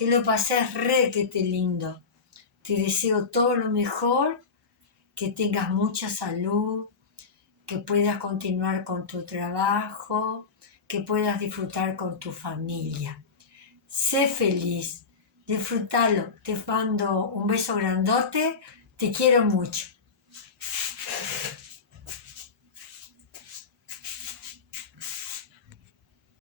que lo pases re que te lindo. Te deseo todo lo mejor, que tengas mucha salud, que puedas continuar con tu trabajo, que puedas disfrutar con tu familia. Sé feliz, disfrútalo. Te mando un beso grandote, te quiero mucho.